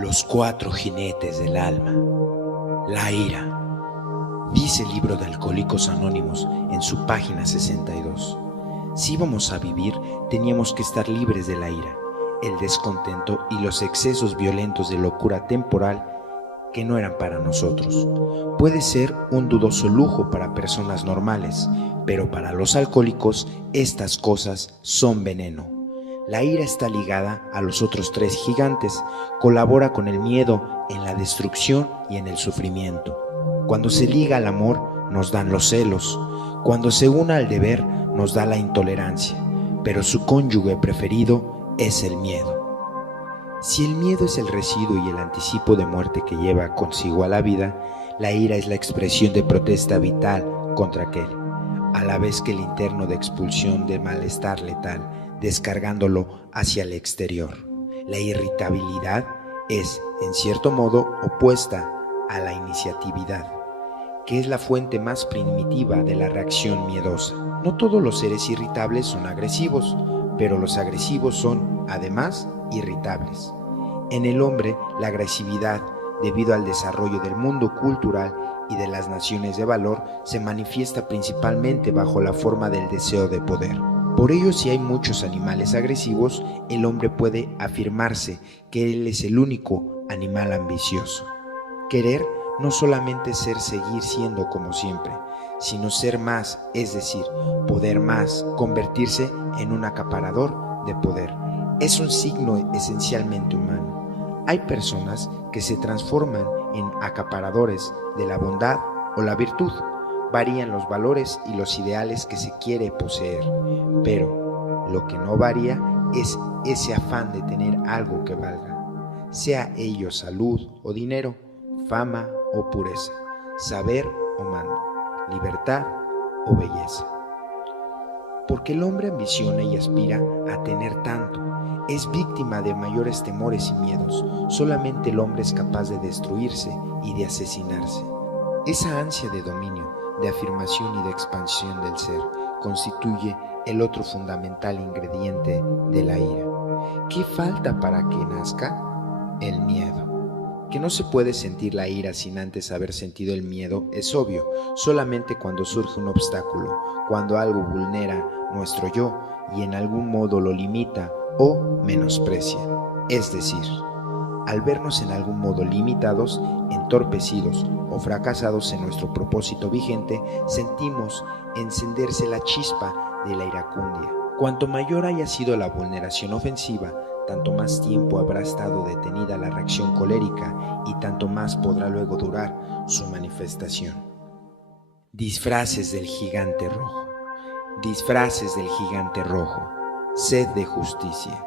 Los cuatro jinetes del alma. La ira. Dice el libro de Alcohólicos Anónimos en su página 62. Si íbamos a vivir, teníamos que estar libres de la ira, el descontento y los excesos violentos de locura temporal que no eran para nosotros. Puede ser un dudoso lujo para personas normales, pero para los alcohólicos estas cosas son veneno. La ira está ligada a los otros tres gigantes, colabora con el miedo en la destrucción y en el sufrimiento. Cuando se liga al amor, nos dan los celos. Cuando se une al deber, nos da la intolerancia. Pero su cónyuge preferido es el miedo. Si el miedo es el residuo y el anticipo de muerte que lleva consigo a la vida, la ira es la expresión de protesta vital contra aquel, a la vez que el interno de expulsión de malestar letal, descargándolo hacia el exterior. La irritabilidad es, en cierto modo, opuesta a la iniciatividad, que es la fuente más primitiva de la reacción miedosa. No todos los seres irritables son agresivos, pero los agresivos son, además, irritables. En el hombre, la agresividad, debido al desarrollo del mundo cultural y de las naciones de valor, se manifiesta principalmente bajo la forma del deseo de poder. Por ello, si hay muchos animales agresivos, el hombre puede afirmarse que él es el único animal ambicioso. Querer no solamente es seguir siendo como siempre, sino ser más, es decir, poder más, convertirse en un acaparador de poder. Es un signo esencialmente humano. Hay personas que se transforman en acaparadores de la bondad o la virtud. Varían los valores y los ideales que se quiere poseer, pero lo que no varía es ese afán de tener algo que valga, sea ello salud o dinero, fama o pureza, saber o mando, libertad o belleza. Porque el hombre ambiciona y aspira a tener tanto, es víctima de mayores temores y miedos. Solamente el hombre es capaz de destruirse y de asesinarse. Esa ansia de dominio, de afirmación y de expansión del ser constituye el otro fundamental ingrediente de la ira. ¿Qué falta para que nazca? El miedo. Que no se puede sentir la ira sin antes haber sentido el miedo es obvio, solamente cuando surge un obstáculo, cuando algo vulnera nuestro yo y en algún modo lo limita o menosprecia. Es decir, al vernos en algún modo limitados, entorpecidos o fracasados en nuestro propósito vigente, sentimos encenderse la chispa de la iracundia. Cuanto mayor haya sido la vulneración ofensiva, tanto más tiempo habrá estado detenida la reacción colérica y tanto más podrá luego durar su manifestación. Disfraces del gigante rojo. Disfraces del gigante rojo. Sed de justicia.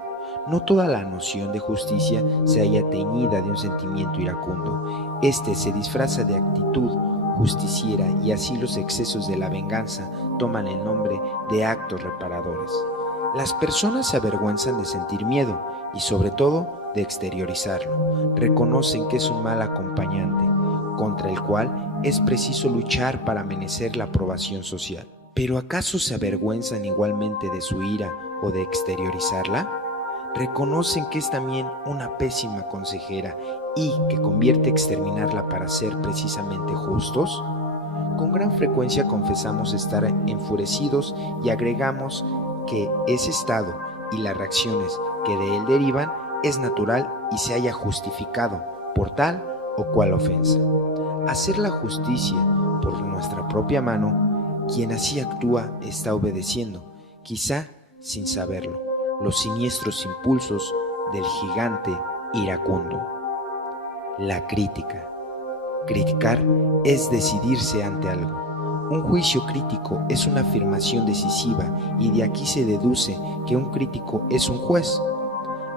No toda la noción de justicia se halla teñida de un sentimiento iracundo. Este se disfraza de actitud justiciera y así los excesos de la venganza toman el nombre de actos reparadores. Las personas se avergüenzan de sentir miedo y sobre todo de exteriorizarlo. Reconocen que es un mal acompañante, contra el cual es preciso luchar para merecer la aprobación social. ¿Pero acaso se avergüenzan igualmente de su ira o de exteriorizarla? ¿Reconocen que es también una pésima consejera y que convierte exterminarla para ser precisamente justos? Con gran frecuencia confesamos estar enfurecidos y agregamos que ese estado y las reacciones que de él derivan es natural y se haya justificado por tal o cual ofensa. Hacer la justicia por nuestra propia mano, quien así actúa está obedeciendo, quizá sin saberlo, los siniestros impulsos del gigante iracundo. La crítica. Criticar es decidirse ante algo. Un juicio crítico es una afirmación decisiva y de aquí se deduce que un crítico es un juez,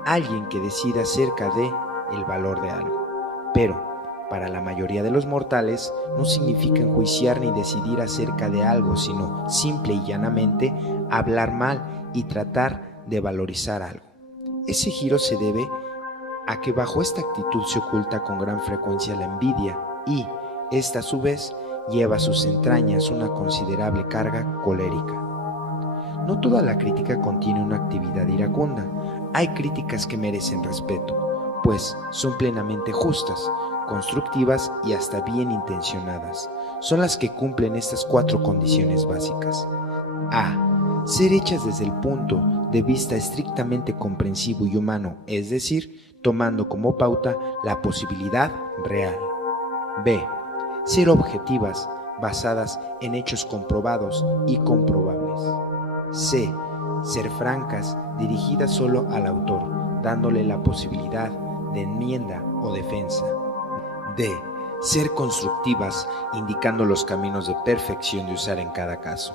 alguien que decida acerca de el valor de algo. Pero, para la mayoría de los mortales, no significa enjuiciar ni decidir acerca de algo, sino simple y llanamente hablar mal y tratar de valorizar algo. Ese giro se debe a que bajo esta actitud se oculta con gran frecuencia la envidia y, esta a su vez, lleva a sus entrañas una considerable carga colérica. No toda la crítica contiene una actividad iracunda. Hay críticas que merecen respeto, pues son plenamente justas, constructivas y hasta bien intencionadas. Son las que cumplen estas 4 condiciones básicas. A. Ser hechas desde el punto de vista estrictamente comprensivo y humano, es decir, tomando como pauta la posibilidad real. B. Ser objetivas, basadas en hechos comprobados y comprobables. C. Ser francas, dirigidas solo al autor, dándole la posibilidad de enmienda o defensa. D. Ser constructivas, indicando los caminos de perfección de usar en cada caso.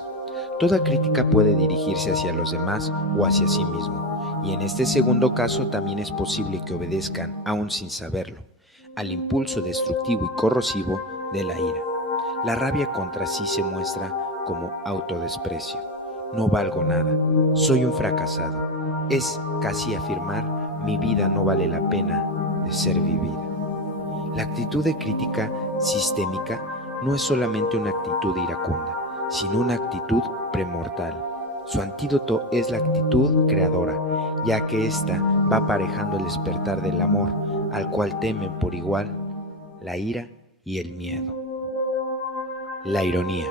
Toda crítica puede dirigirse hacia los demás o hacia sí mismo, y en este segundo caso también es posible que obedezcan, aún sin saberlo, al impulso destructivo y corrosivo de la ira. La rabia contra sí se muestra como autodesprecio. No valgo nada, soy un fracasado. Es casi afirmar, mi vida no vale la pena de ser vivida. La actitud de crítica sistémica no es solamente una actitud iracunda, sino una actitud premortal. Su antídoto es la actitud creadora, ya que ésta va aparejando el despertar del amor, al cual temen por igual la ira y el miedo. La ironía.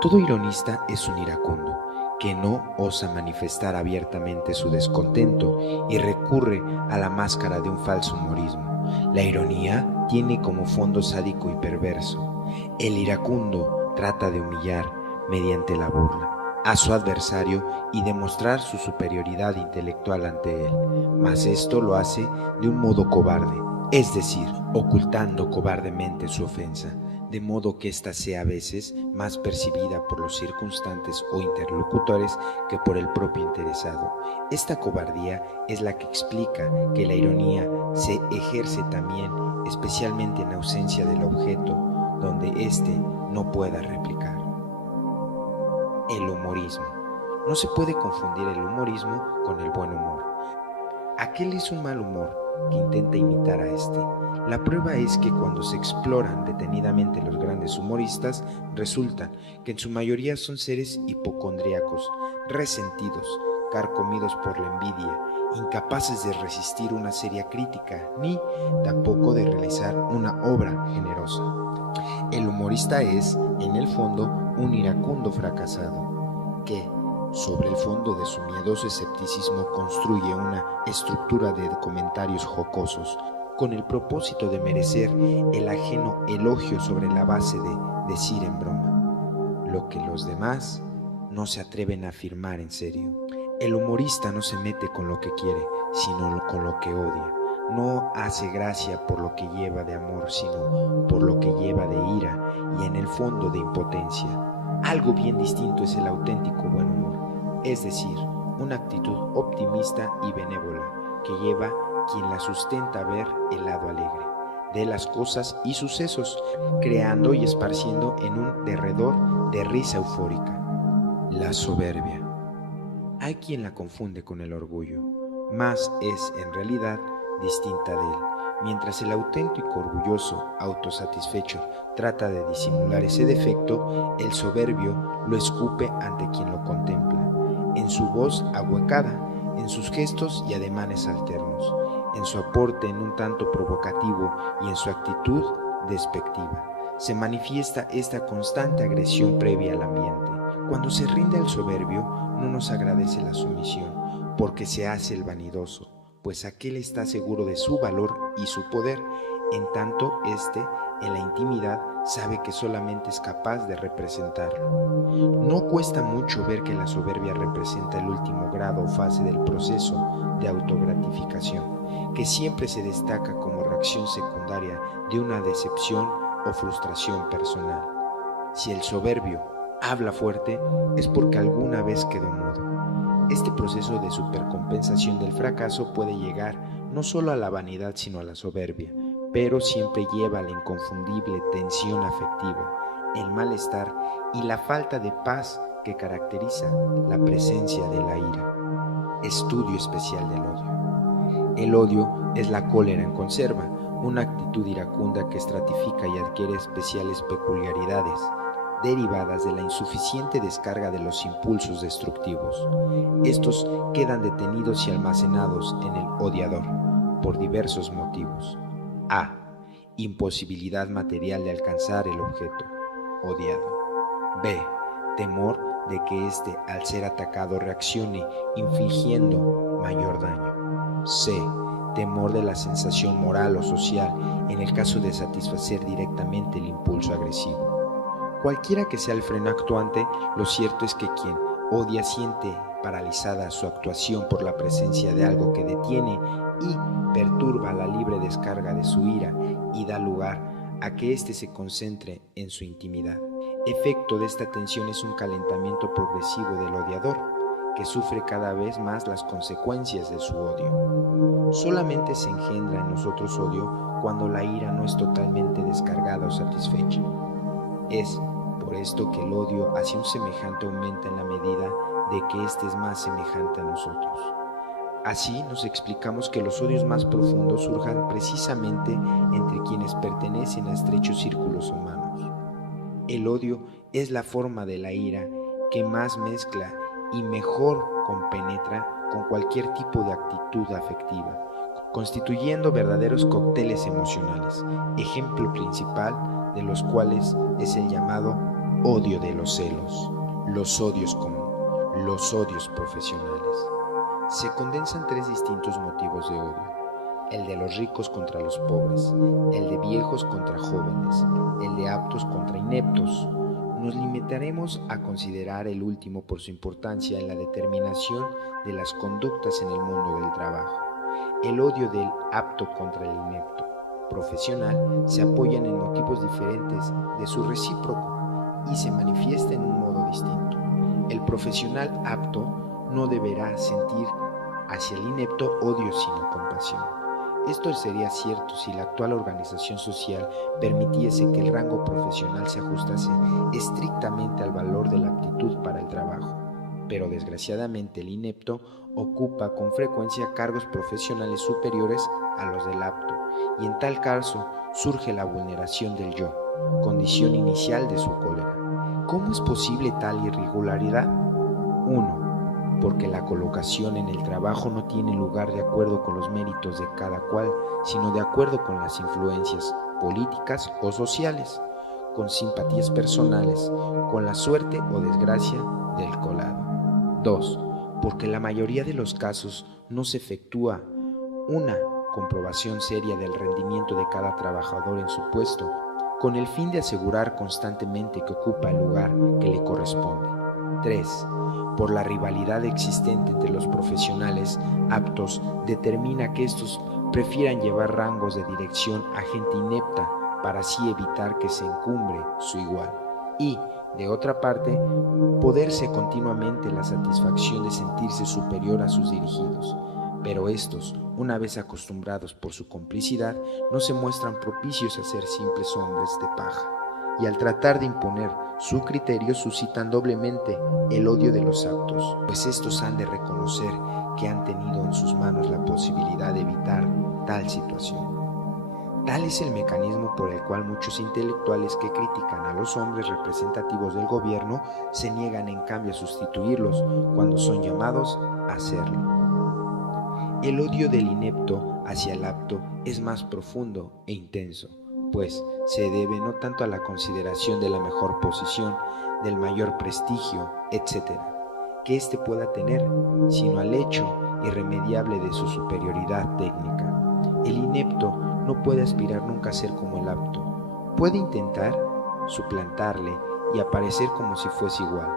Todo ironista es un iracundo, que no osa manifestar abiertamente su descontento y recurre a la máscara de un falso humorismo. La ironía tiene como fondo sádico y perverso. El iracundo trata de humillar, mediante la burla, a su adversario y demostrar su superioridad intelectual ante él, mas esto lo hace de un modo cobarde, es decir, ocultando cobardemente su ofensa, de modo que ésta sea a veces más percibida por los circunstantes o interlocutores que por el propio interesado. Esta cobardía es la que explica que la ironía se ejerce también, especialmente en ausencia del objeto, donde éste no pueda replicar. El humorismo. No se puede confundir el humorismo con el buen humor. Aquel es un mal humor que intenta imitar a este. La prueba es que cuando se exploran detenidamente los grandes humoristas, resultan que en su mayoría son seres hipocondríacos, resentidos, carcomidos por la envidia, incapaces de resistir una seria crítica, ni tampoco de realizar una obra generosa. El humorista es, en el fondo, un iracundo fracasado, que, sobre el fondo de su miedoso escepticismo, construye una estructura de comentarios jocosos, con el propósito de merecer el ajeno elogio sobre la base de decir en broma lo que los demás no se atreven a afirmar en serio. El humorista no se mete con lo que quiere, sino con lo que odia. No hace gracia por lo que lleva de amor, sino por lo que lleva de ira y en el fondo de impotencia. Algo bien distinto es el auténtico buen humor, es decir, una actitud optimista y benévola que lleva quien la sustenta a ver el lado alegre de las cosas y sucesos, creando y esparciendo en un derredor de risa eufórica. La soberbia. Hay quien la confunde con el orgullo, mas es en realidad distinta de él. Mientras el auténtico orgulloso, autosatisfecho, trata de disimular ese defecto, el soberbio lo escupe ante quien lo contempla, en su voz ahuecada, en sus gestos y ademanes alternos, en su aporte en un tanto provocativo y en su actitud despectiva. Se manifiesta esta constante agresión previa al ambiente. Cuando se rinde al soberbio, no nos agradece la sumisión, porque se hace el vanidoso, pues aquel está seguro de su valor y su poder, en tanto éste, en la intimidad, sabe que solamente es capaz de representarlo. No cuesta mucho ver que la soberbia representa el último grado o fase del proceso de autogratificación, que siempre se destaca como reacción secundaria de una decepción o frustración personal. Si el soberbio habla fuerte, es porque alguna vez quedó mudo. Este proceso de supercompensación del fracaso puede llegar no solo a la vanidad sino a la soberbia, pero siempre lleva a la inconfundible tensión afectiva, el malestar y la falta de paz que caracteriza la presencia de la ira. Estudio especial del odio. El odio es la cólera en conserva, una actitud iracunda que estratifica y adquiere especiales peculiaridades, derivadas de la insuficiente descarga de los impulsos destructivos. Estos quedan detenidos y almacenados en el odiador, por diversos motivos. A. Imposibilidad material de alcanzar el objeto odiado. B. Temor de que éste, al ser atacado, reaccione infligiendo mayor daño. C. Temor de la sensación moral o social en el caso de satisfacer directamente el impulso agresivo. Cualquiera que sea el freno actuante, lo cierto es que quien odia siente paralizada su actuación por la presencia de algo que detiene y perturba la libre descarga de su ira y da lugar a que éste se concentre en su intimidad. Efecto de esta tensión es un calentamiento progresivo del odiador, que sufre cada vez más las consecuencias de su odio. Solamente se engendra en nosotros odio cuando la ira no es totalmente descargada o satisfecha. Es por esto que el odio hacia un semejante aumenta en la medida de que éste es más semejante a nosotros. Así nos explicamos que los odios más profundos surjan precisamente entre quienes pertenecen a estrechos círculos humanos. El odio es la forma de la ira que más mezcla y mejor compenetra con cualquier tipo de actitud afectiva, constituyendo verdaderos cócteles emocionales, ejemplo principal de los cuales es el llamado odio de los celos, los odios comunes, los odios profesionales. Se condensan tres distintos motivos de odio: el de los ricos contra los pobres, el de viejos contra jóvenes, el de aptos contra ineptos. Nos limitaremos a considerar el último por su importancia en la determinación de las conductas en el mundo del trabajo. El odio del apto contra el inepto profesional se apoyan en motivos diferentes de su recíproco y se manifiesta en un modo distinto. El profesional apto no deberá sentir hacia el inepto odio sino compasión. Esto sería cierto si la actual organización social permitiese que el rango profesional se ajustase estrictamente al valor de la aptitud para el trabajo, pero desgraciadamente el inepto ocupa con frecuencia cargos profesionales superiores a los del apto, y en tal caso surge la vulneración del yo, condición inicial de su cólera. ¿Cómo es posible tal irregularidad? 1. Porque la colocación en el trabajo no tiene lugar de acuerdo con los méritos de cada cual, sino de acuerdo con las influencias políticas o sociales, con simpatías personales, con la suerte o desgracia del colado. 2. Porque la mayoría de los casos no se efectúa una comprobación seria del rendimiento de cada trabajador en su puesto, con el fin de asegurar constantemente que ocupa el lugar que le corresponde. 3. Por la rivalidad existente entre los profesionales aptos determina que estos prefieran llevar rangos de dirección a gente inepta para así evitar que se encumbre su igual. Y, de otra parte, poderse continuamente la satisfacción de sentirse superior a sus dirigidos. Pero estos, una vez acostumbrados por su complicidad, no se muestran propicios a ser simples hombres de paja, y al tratar de imponer su criterio suscitan doblemente el odio de los aptos, pues estos han de reconocer que han tenido en sus manos la posibilidad de evitar tal situación. Tal es el mecanismo por el cual muchos intelectuales que critican a los hombres representativos del gobierno se niegan en cambio a sustituirlos cuando son llamados a hacerlo. El odio del inepto hacia el apto es más profundo e intenso, pues se debe no tanto a la consideración de la mejor posición, del mayor prestigio, etc., que éste pueda tener, sino al hecho irremediable de su superioridad técnica. El inepto no puede aspirar nunca a ser como el apto. Puede intentar suplantarle y aparecer como si fuese igual.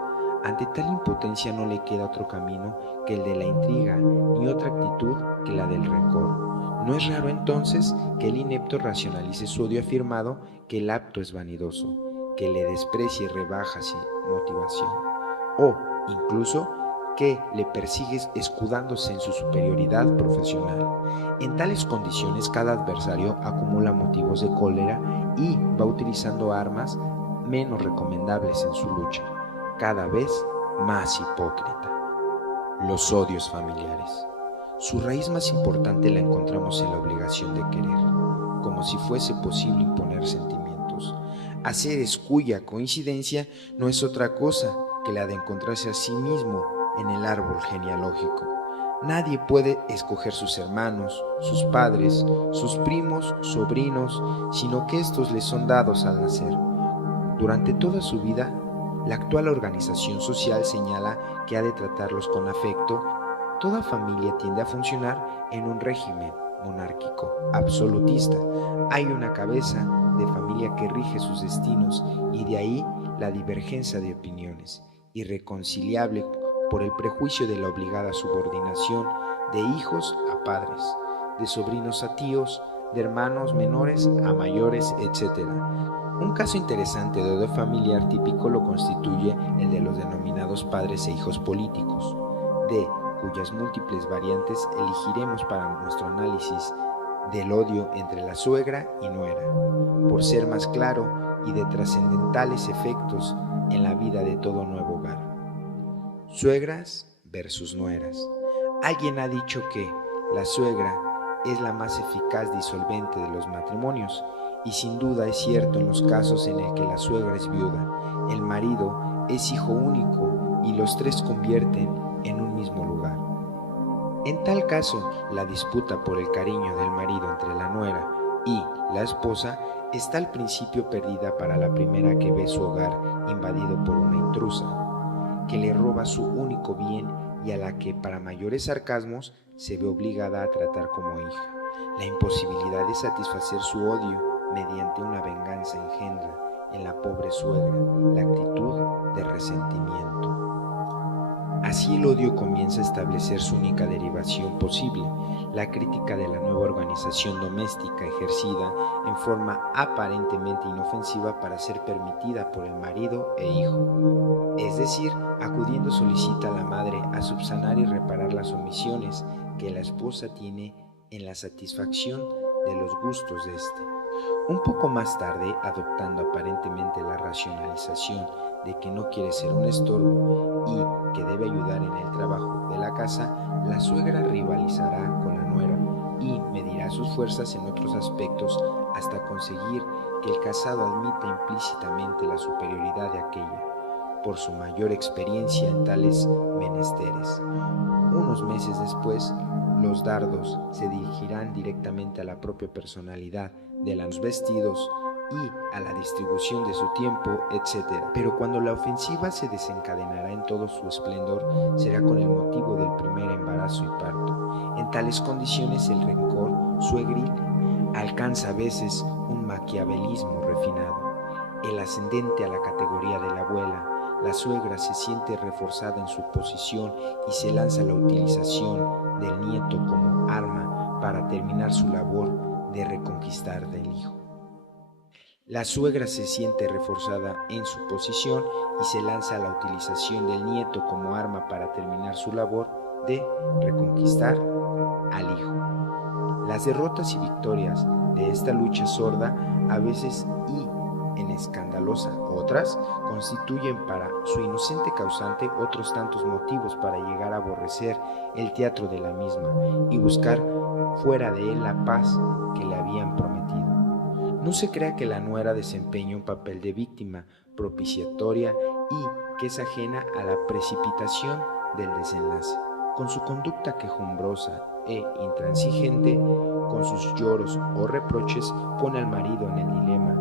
Ante tal impotencia no le queda otro camino que el de la intriga, ni otra actitud que la del rencor. No es raro entonces que el inepto racionalice su odio afirmado que el apto es vanidoso, que le desprecia y rebaja sin motivación, o incluso que le persigue escudándose en su superioridad profesional. En tales condiciones cada adversario acumula motivos de cólera y va utilizando armas menos recomendables en su lucha, cada vez más hipócrita. Los odios familiares. Su raíz más importante la encontramos en la obligación de querer, como si fuese posible imponer sentimientos. A seres cuya coincidencia no es otra cosa que la de encontrarse a sí mismo en el árbol genealógico. Nadie puede escoger sus hermanos, sus padres, sus primos, sobrinos, sino que estos les son dados al nacer. Durante toda su vida, la actual organización social señala que ha de tratarlos con afecto. Toda familia tiende a funcionar en un régimen monárquico, absolutista. Hay una cabeza de familia que rige sus destinos y de ahí la divergencia de opiniones, irreconciliable por el prejuicio de la obligada subordinación de hijos a padres, de sobrinos a tíos, de hermanos menores a mayores, etc. Un caso interesante de odio familiar típico lo constituye el de los denominados padres e hijos políticos, de cuyas múltiples variantes elegiremos para nuestro análisis del odio entre la suegra y nuera, por ser más claro y de trascendentales efectos en la vida de todo nuevo hogar. Suegras versus nueras. Alguien ha dicho que la suegra es la más eficaz disolvente de los matrimonios, y sin duda es cierto en los casos en el que la suegra es viuda, el marido es hijo único y los tres convierten en un mismo lugar. En tal caso, la disputa por el cariño del marido entre la nuera y la esposa está al principio perdida para la primera que ve su hogar invadido por una intrusa, que le roba su único bien y a la que, para mayores sarcasmos, se ve obligada a tratar como hija. La imposibilidad de satisfacer su odio mediante una venganza engendra en la pobre suegra la actitud de resentimiento. Así el odio comienza a establecer su única derivación posible, la crítica de la nueva organización doméstica ejercida en forma aparentemente inofensiva para ser permitida por el marido e hijo. Es decir, acudiendo solicita a la madre a subsanar y reparar las omisiones que la esposa tiene en la satisfacción de los gustos de éste. Un poco más tarde, adoptando aparentemente la racionalización de que no quiere ser un estorbo y que debe ayudar en el trabajo de la casa, la suegra rivalizará con la nuera y medirá sus fuerzas en otros aspectos hasta conseguir que el casado admita implícitamente la superioridad de aquella, por su mayor experiencia en tales menesteres. Unos meses después, los dardos se dirigirán directamente a la propia personalidad de los vestidos y a la distribución de su tiempo, etc. Pero cuando la ofensiva se desencadenará en todo su esplendor, será con el motivo del primer embarazo y parto. En tales condiciones el rencor suegril alcanza a veces un maquiavelismo refinado. El ascendente a la categoría de la abuela, la suegra se siente reforzada en su posición y se lanza a la utilización del nieto como arma para terminar su labor de reconquistar del hijo. La suegra se siente reforzada en su posición y se lanza a la utilización del nieto como arma para terminar su labor de reconquistar al hijo. Las derrotas y victorias de esta lucha sorda, a veces y en escandalosa, otras, constituyen para su inocente causante otros tantos motivos para llegar a aborrecer el teatro de la misma y buscar fuera de él la paz que le habían prometido. No se crea que la nuera desempeña un papel de víctima propiciatoria y que es ajena a la precipitación del desenlace. Con su conducta quejumbrosa e intransigente, con sus lloros o reproches, pone al marido en el dilema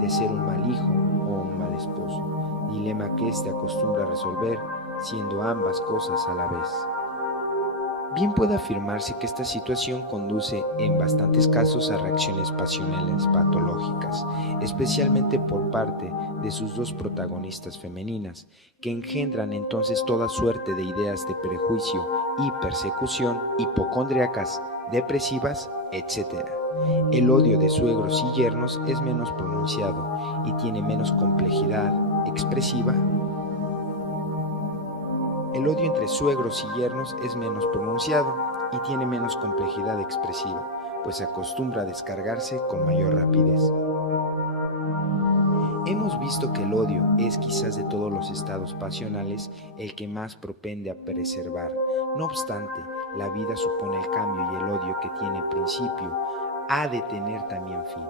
de ser un mal hijo o un mal esposo, dilema que éste acostumbra a resolver siendo ambas cosas a la vez. Bien puede afirmarse que esta situación conduce en bastantes casos a reacciones pasionales patológicas, especialmente por parte de sus dos protagonistas femeninas, que engendran entonces toda suerte de ideas de prejuicio y persecución, hipocondríacas, depresivas, etc. El odio de suegros y yernos es menos pronunciado y tiene menos complejidad expresiva. El odio entre suegros y yernos es menos pronunciado y tiene menos complejidad expresiva, pues se acostumbra a descargarse con mayor rapidez. Hemos visto que el odio es quizás de todos los estados pasionales el que más propende a preservar. No obstante, la vida supone el cambio y el odio que tiene principio ha de tener también fin,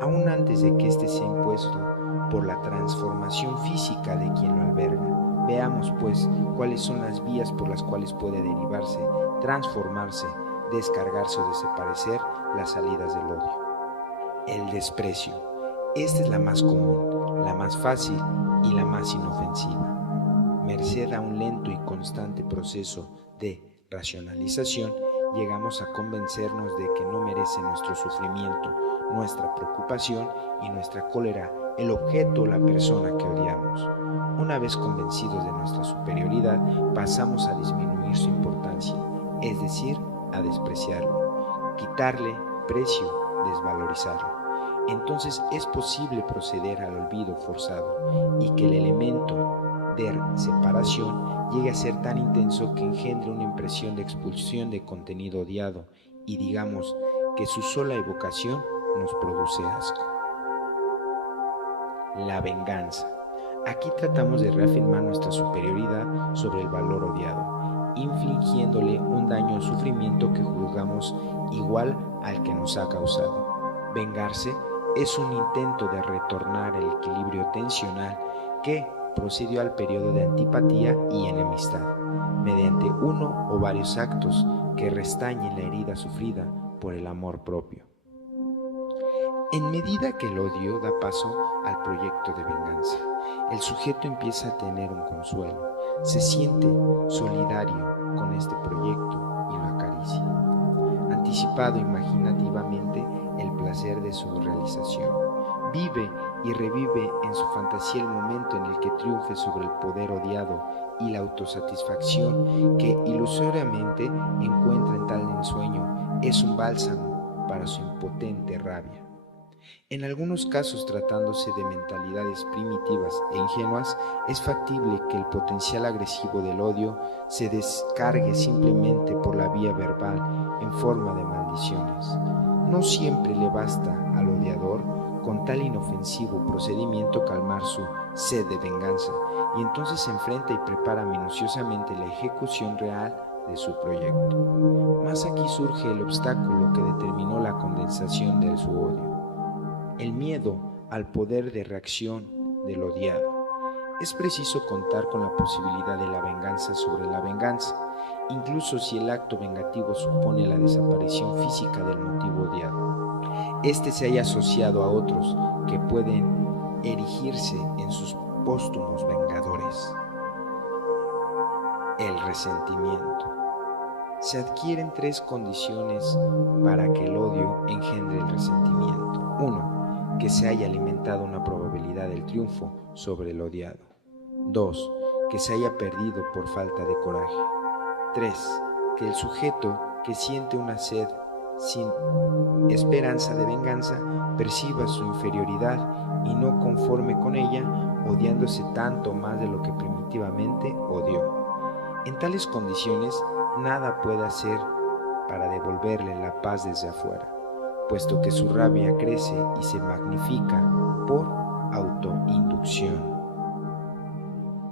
aún antes de que éste sea impuesto por la transformación física de quien lo alberga. Veamos, pues, cuáles son las vías por las cuales puede derivarse transformarse, descargarse o desaparecer las salidas del odio. El desprecio. Esta es la más común, la más fácil y la más inofensiva. Merced a un lento y constante proceso de racionalización, llegamos a convencernos de que no merece nuestro sufrimiento, nuestra preocupación y nuestra cólera el objeto o la persona que odiamos. Una vez convencidos de nuestra superioridad, pasamos a disminuir su importancia, es decir, a despreciarlo, quitarle precio, desvalorizarlo. Entonces es posible proceder al olvido forzado y que el elemento de separación llegue a ser tan intenso que engendre una impresión de expulsión de contenido odiado y digamos que su sola evocación nos produce asco. La venganza. Aquí tratamos de reafirmar nuestra superioridad sobre el valor odiado, infligiéndole un daño o sufrimiento que juzgamos igual al que nos ha causado. Vengarse es un intento de retornar el equilibrio tensional que procedió al periodo de antipatía y enemistad, mediante uno o varios actos que restañen la herida sufrida por el amor propio. En medida que el odio da paso al proyecto de venganza, el sujeto empieza a tener un consuelo, se siente solidario con este proyecto y lo acaricia, anticipado imaginativamente el placer de su realización. Vive y revive en su fantasía el momento en el que triunfe sobre el poder odiado y la autosatisfacción que ilusoriamente encuentra en tal ensueño es un bálsamo para su impotente rabia. En algunos casos, tratándose de mentalidades primitivas e ingenuas, es factible que el potencial agresivo del odio se descargue simplemente por la vía verbal en forma de maldiciones. No siempre le basta al odiador con tal inofensivo procedimiento calmar su sed de venganza, y entonces se enfrenta y prepara minuciosamente la ejecución real de su proyecto. Mas aquí surge el obstáculo que determinó la condensación de su odio: el miedo al poder de reacción del odiado. Es preciso contar con la posibilidad de la venganza sobre la venganza, incluso si el acto vengativo supone la desaparición física del motivo odiado. Este se haya asociado a otros que pueden erigirse en sus póstumos vengadores. El resentimiento. Se adquieren tres condiciones para que el odio engendre el resentimiento. 1. Que se haya alimentado una probabilidad del triunfo sobre el odiado. 2. Que se haya perdido por falta de coraje. 3. Que el sujeto que siente una sed sin esperanza de venganza perciba su inferioridad y no conforme con ella, odiándose tanto más de lo que primitivamente odió. En tales condiciones, nada puede hacer para devolverle la paz desde afuera, puesto que su rabia crece y se magnifica por autoinducción.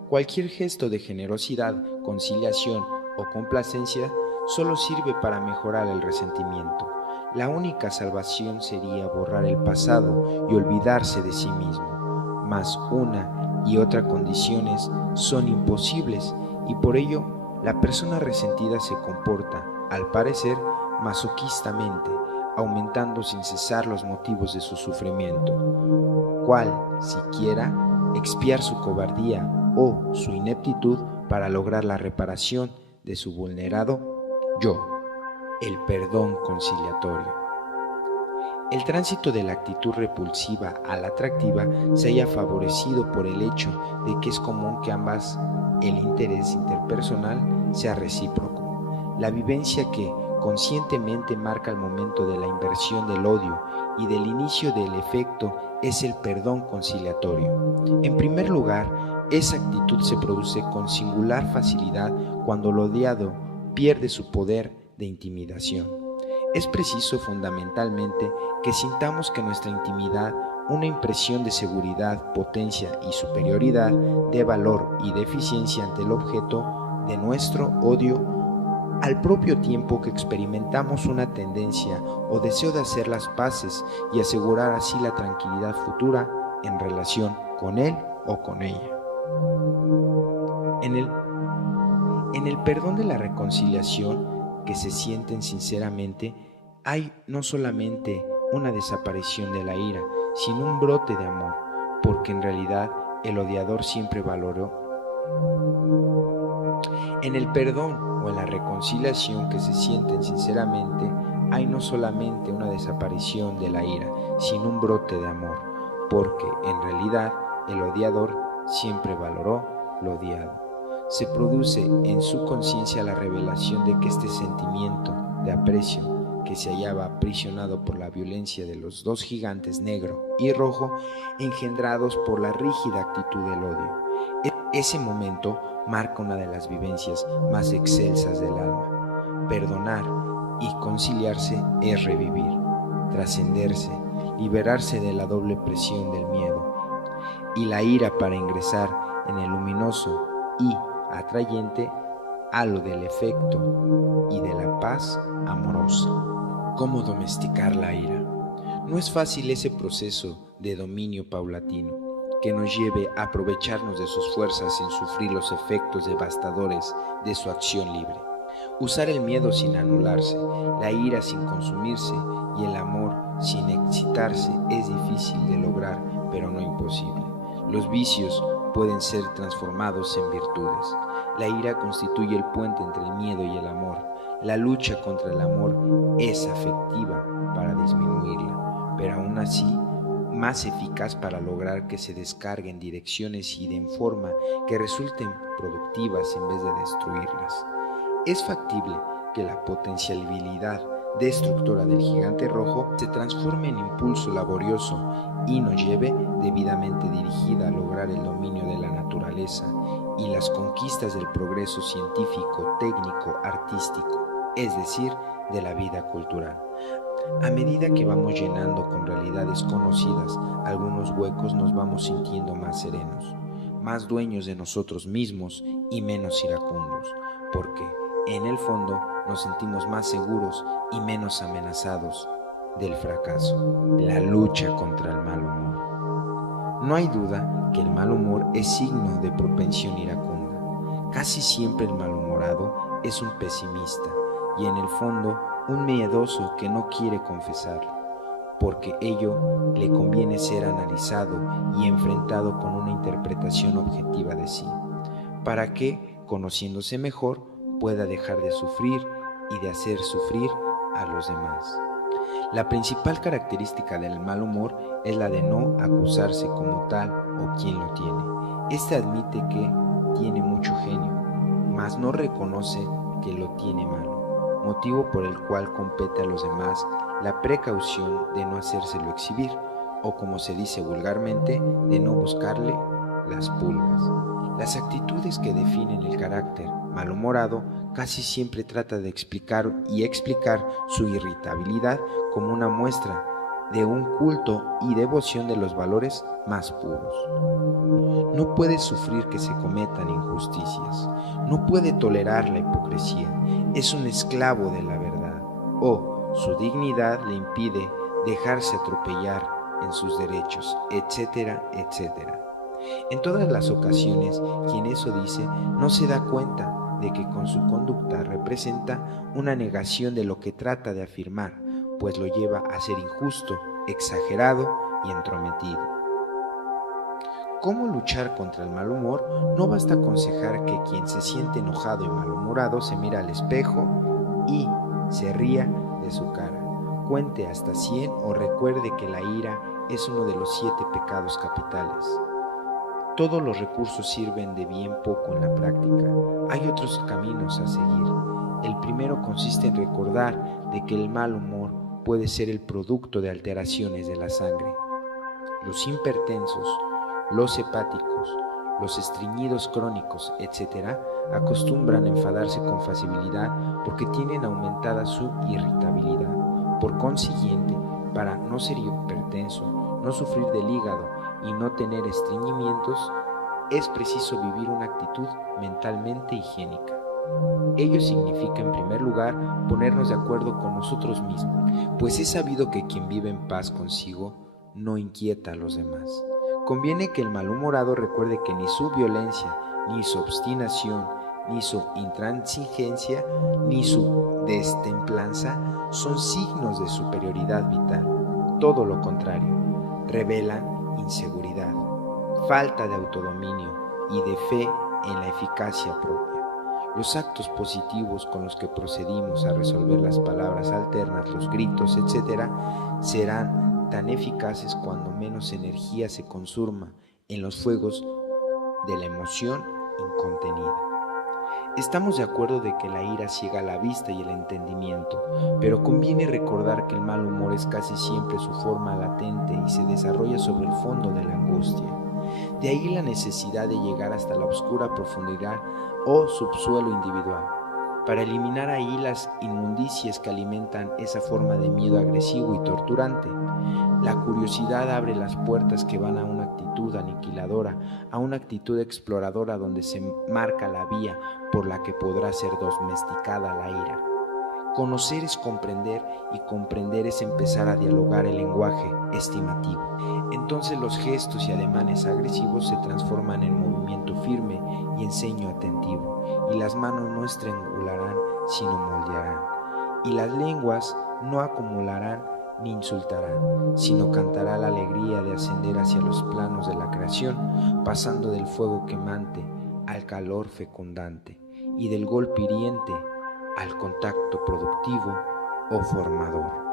Cualquier gesto de generosidad, conciliación o complacencia solo sirve para mejorar el resentimiento. La única salvación sería borrar el pasado y olvidarse de sí mismo. Mas una y otra condiciones son imposibles y por ello la persona resentida se comporta, al parecer, masoquistamente, aumentando sin cesar los motivos de su sufrimiento, cual, siquiera, expiar su cobardía o su ineptitud para lograr la reparación de su vulnerado yo. El perdón conciliatorio. El tránsito de la actitud repulsiva a la atractiva se halla favorecido por el hecho de que es común que ambas el interés interpersonal sea recíproco. La vivencia que conscientemente marca el momento de la inversión del odio y del inicio del efecto es el perdón conciliatorio. En primer lugar, esa actitud se produce con singular facilidad cuando el odiado pierde su poder de intimidación. Es preciso fundamentalmente que sintamos que nuestra intimidad, una impresión de seguridad, potencia y superioridad, de valor y de eficiencia ante el objeto de nuestro odio, al propio tiempo que experimentamos una tendencia o deseo de hacer las paces y asegurar así la tranquilidad futura en relación con él o con ella. En el perdón de la reconciliación que se sienten sinceramente, hay no solamente una desaparición de la ira, sino un brote de amor, porque en realidad el odiador siempre valoró. En el perdón o en la reconciliación que se sienten sinceramente, hay no solamente una desaparición de la ira, sino un brote de amor, porque en realidad el odiador siempre valoró lo odiado. Se produce en su conciencia la revelación de que este sentimiento de aprecio, que se hallaba aprisionado por la violencia de los dos gigantes negro y rojo, engendrados por la rígida actitud del odio. Ese momento marca una de las vivencias más excelsas del alma. Perdonar y conciliarse es revivir, trascenderse, liberarse de la doble presión del miedo y la ira para ingresar en el luminoso y atrayente halo del efecto y de la paz amorosa. ¿Cómo domesticar la ira? No es fácil ese proceso de dominio paulatino que nos lleve a aprovecharnos de sus fuerzas sin sufrir los efectos devastadores de su acción libre. Usar el miedo sin anularse, la ira sin consumirse y el amor sin excitarse es difícil de lograr, pero no imposible. Los vicios pueden ser transformados en virtudes. La ira constituye el puente entre el miedo y el amor. La lucha contra el amor es afectiva para disminuirla, pero aún así más eficaz para lograr que se descargue en direcciones y en forma que resulten productivas en vez de destruirlas. Es factible que la potencialidad destructora del gigante rojo se transforme en impulso laborioso y nos lleve debidamente dirigida a lograr el dominio de la naturaleza y las conquistas del progreso científico, técnico, artístico, es decir, de la vida cultural. A medida que vamos llenando con realidades conocidas algunos huecos, nos vamos sintiendo más serenos, más dueños de nosotros mismos y menos iracundos, porque en el fondo nos sentimos más seguros y menos amenazados del fracaso. La lucha contra el mal humor. No hay duda que el mal humor es signo de propensión iracunda. Casi siempre el malhumorado es un pesimista y en el fondo un miedoso que no quiere confesarlo, porque ello le conviene ser analizado y enfrentado con una interpretación objetiva de sí, para que, conociéndose mejor, pueda dejar de sufrir y de hacer sufrir a los demás. La principal característica del mal humor es la de no acusarse como tal o quien lo tiene. Este admite que tiene mucho genio, mas no reconoce que lo tiene malo, motivo por el cual compete a los demás la precaución de no hacérselo exhibir, o como se dice vulgarmente, de no buscarle las pulgas. Las actitudes que definen el carácter malhumorado casi siempre trata de explicar su irritabilidad como una muestra de un culto y devoción de los valores más puros. No puede sufrir que se cometan injusticias, no puede tolerar la hipocresía, es un esclavo de la verdad, o su dignidad le impide dejarse atropellar en sus derechos, etcétera, etcétera. En todas las ocasiones, quien eso dice no se da cuenta de que con su conducta representa una negación de lo que trata de afirmar, pues lo lleva a ser injusto, exagerado y entrometido. ¿Cómo luchar contra el mal humor? No basta aconsejar que quien se siente enojado y malhumorado se mire al espejo y se ría de su cara, cuente hasta 100 o recuerde que la ira es uno de los 7 pecados capitales. Todos los recursos sirven de bien poco en la práctica. Hay otros caminos a seguir. El primero consiste en recordar de que el mal humor puede ser el producto de alteraciones de la sangre. Los hipertensos, los hepáticos, los estreñidos crónicos, etc., acostumbran a enfadarse con facilidad porque tienen aumentada su irritabilidad. Por consiguiente, para no ser hipertenso, no sufrir del hígado y no tener estreñimientos, es preciso vivir una actitud mentalmente higiénica. Ello significa, en primer lugar, ponernos de acuerdo con nosotros mismos, pues es sabido que quien vive en paz consigo no inquieta a los demás. Conviene que el malhumorado recuerde que ni su violencia, ni su obstinación, ni su intransigencia, ni su destemplanza son signos de superioridad vital. Todo lo contrario, revelan inseguridad, falta de autodominio y de fe en la eficacia propia. Los actos positivos con los que procedimos a resolver las palabras alternas, los gritos, etc., serán tan eficaces cuando menos energía se consuma en los fuegos de la emoción incontenida. Estamos de acuerdo de que la ira ciega la vista y el entendimiento, pero conviene recordar que el mal humor es casi siempre su forma latente y se desarrolla sobre el fondo de la angustia. De ahí la necesidad de llegar hasta la oscura profundidad o subsuelo individual, para eliminar ahí las inmundicias que alimentan esa forma de miedo agresivo y torturante. La curiosidad abre las puertas que van a una actitud aniquiladora, a una actitud exploradora donde se marca la vía por la que podrá ser domesticada la ira. Conocer es comprender y comprender es empezar a dialogar el lenguaje estimativo. Entonces los gestos y ademanes agresivos se transforman en movimiento firme y en ceño atentivo, y las manos no estrangularán sino moldearán, y las lenguas no acumularán ni insultarán, sino cantará la alegría de ascender hacia los planos de la creación, pasando del fuego quemante al calor fecundante, y del golpe hiriente al contacto productivo o formador.